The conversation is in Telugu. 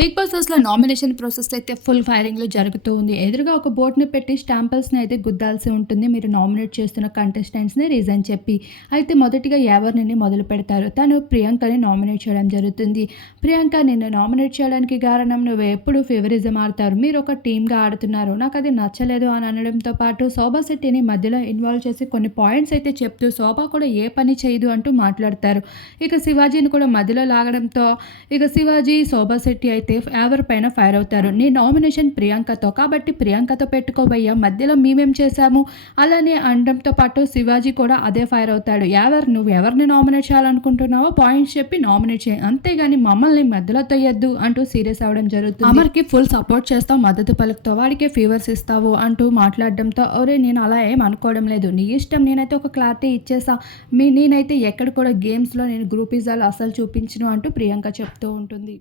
బిగ్ బాస్ హౌస్‌లో నామినేషన్ ప్రాసెస్ అయితే ఫుల్ ఫైరింగ్‌లో జరుగుతూ ఉంది. ఎదురుగా ఒక బోర్డ్‌ని పెట్టి స్టాంపుల్స్‌ని అయితే గుద్దాల్సి ఉంటుంది. మీరు నామినేట్ చేస్తున్న కంటెస్టెంట్స్‌ని రీజన్ చెప్పి. అయితే మొదటిగా ఎవరిని మొదలుపెడతారు. తను ప్రియాంకని నామినేట్ చేయడం జరుగుతుంది. ప్రియాంక నిన్ను నామినేట్ చేయడానికి కారణం నువ్వు ఎప్పుడు ఫేవరిజం ఆడతారు. మీరు ఒక టీమ్‌గా ఆడుతున్నారు. నాకది నచ్చలేదు అని అనడంతో పాటు శోభా శెట్టిని మధ్యలో ఇన్వాల్వ్ చేసి కొన్ని పాయింట్స్ అయితే చెప్తూ శోభా కూడా ఏ పని చేయదు అంటూ మాట్లాడతారు. ఇక శివాజీని కూడా మధ్యలో లాగడంతో ఇక శివాజీ, శోభా శెట్టి అయితే ఎవరిపైన ఫైర్ అవుతారు. నీ నామినేషన్ ప్రియాంకతో కాబట్టి ప్రియాంకతో పెట్టుకోవయ్యా మధ్యలో మేమేం చేశాము అలానే అనడంతో పాటు శివాజీ కూడా అదే ఫైర్ అవుతాడు. నువ్వు ఎవరిని నామినేట్ చేయాలనుకుంటున్నావో పాయింట్స్ చెప్పి నామినేట్ చేయి, అంతేగాని మమ్మల్ని మధ్యలో తొయ్యొద్దు అంటూ సీరియస్ అవ్వడం జరుగుతుంది. అమర్కి ఫుల్ సపోర్ట్ చేస్తావు, మద్దతు పలుకుతావు, వాడికే ఫీవర్స్ ఇస్తావు అంటూ మాట్లాడడంతో ఒరే నేను అలా ఏం అనుకోవడం లేదు, నీ ఇష్టం, నేనైతే ఒక క్లారిటీ ఇచ్చేసా, నేనైతే ఎక్కడ కూడా గేమ్స్లో నేను గ్రూపిజాలు అసలు చూపించను అంటూ ప్రియాంక చెప్తూ ఉంటుంది.